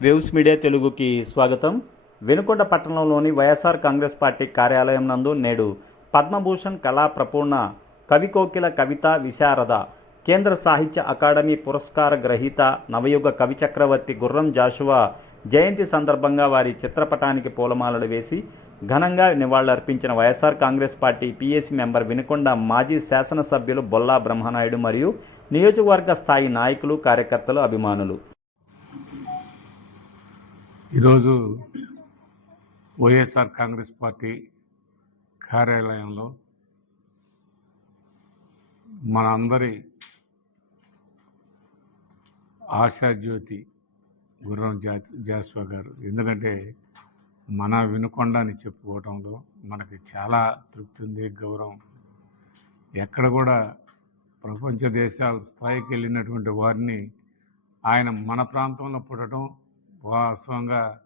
Waves media తెలుగుకి స్వాగతం. వెనుకొండ పట్టణంలోని వైఎస్ఆర్ కాంగ్రెస్ పార్టీ కార్యాలయం నందు నేడు పద్మభూషణ్ కళా ప్రపూర్ణ కవికోకిల కవిత విశారద కేంద్ర సాహిత్య అకాడమీ పురస్కార గ్రహీత నవయుగ కవి చక్రవర్తి గుర్రం జాషువా జయంతి సందర్భంగా వారి చిత్రపటానికి పూలమాలలు వేసి ఘనంగా నివాళులర్పించిన YSR Congress party PSC member Vinukonda మాజీ శాసనసభ్యులు బొల్లా బ్రహ్మనాయుడు మరియు నియోజకవర్గ స్థాయి నాయకులు కార్యకర్తలు అభిమానులు. ఈరోజు వైఎస్ఆర్ కాంగ్రెస్ పార్టీ కార్యాలయంలో మన అందరి ఆశాజ్యోతి గుర్రం జా జాస్వా గారు. ఎందుకంటే మన వినుకొండ అని చెప్పుకోవటంలో మనకి చాలా తృప్తి ఉంది గౌరవం. ఎక్కడ కూడా ప్రపంచ దేశాల స్థాయికి వెళ్ళినటువంటి వారిని ఆయన మన ప్రాంతంలో పుట్టడం వాస్తవంగా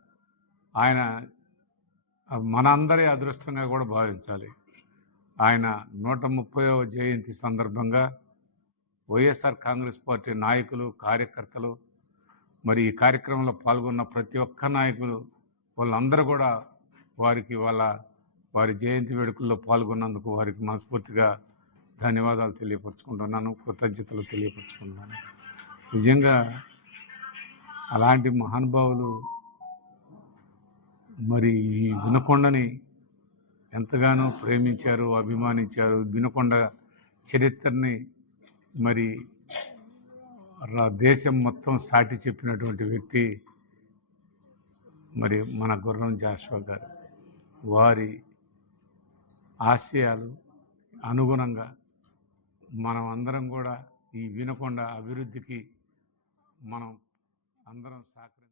ఆయన మనందరి అదృష్టంగా కూడా భావించాలి. ఆయన నూట ముప్పైవ జయంతి సందర్భంగా వైఎస్ఆర్ కాంగ్రెస్ పార్టీ నాయకులు కార్యకర్తలు మరి ఈ కార్యక్రమంలో పాల్గొన్న ప్రతి ఒక్క నాయకులు వాళ్ళందరూ కూడా వారికి వాళ్ళ వారి జయంతి వేడుకల్లో పాల్గొన్నందుకు వారికి మనస్ఫూర్తిగా ధన్యవాదాలు తెలియపరుచుకుంటున్నాను కృతజ్ఞతలు తెలియపరుచుకుంటున్నాను. నిజంగా అలాంటి మహానుభావులు మరి ఈ వినకొండని ఎంతగానో ప్రేమించారు అభిమానించారు. వినకొండ చరిత్రని మరి రా- దేశం మొత్తం సాటి చెప్పినటువంటి వ్యక్తి మరి మన గుర్రం జాస్వా గారు. వారి ఆశయాలు అనుగుణంగా మనం అందరం కూడా ఈ వినకొండ అభివృద్ధికి మనం అందరం సహకరి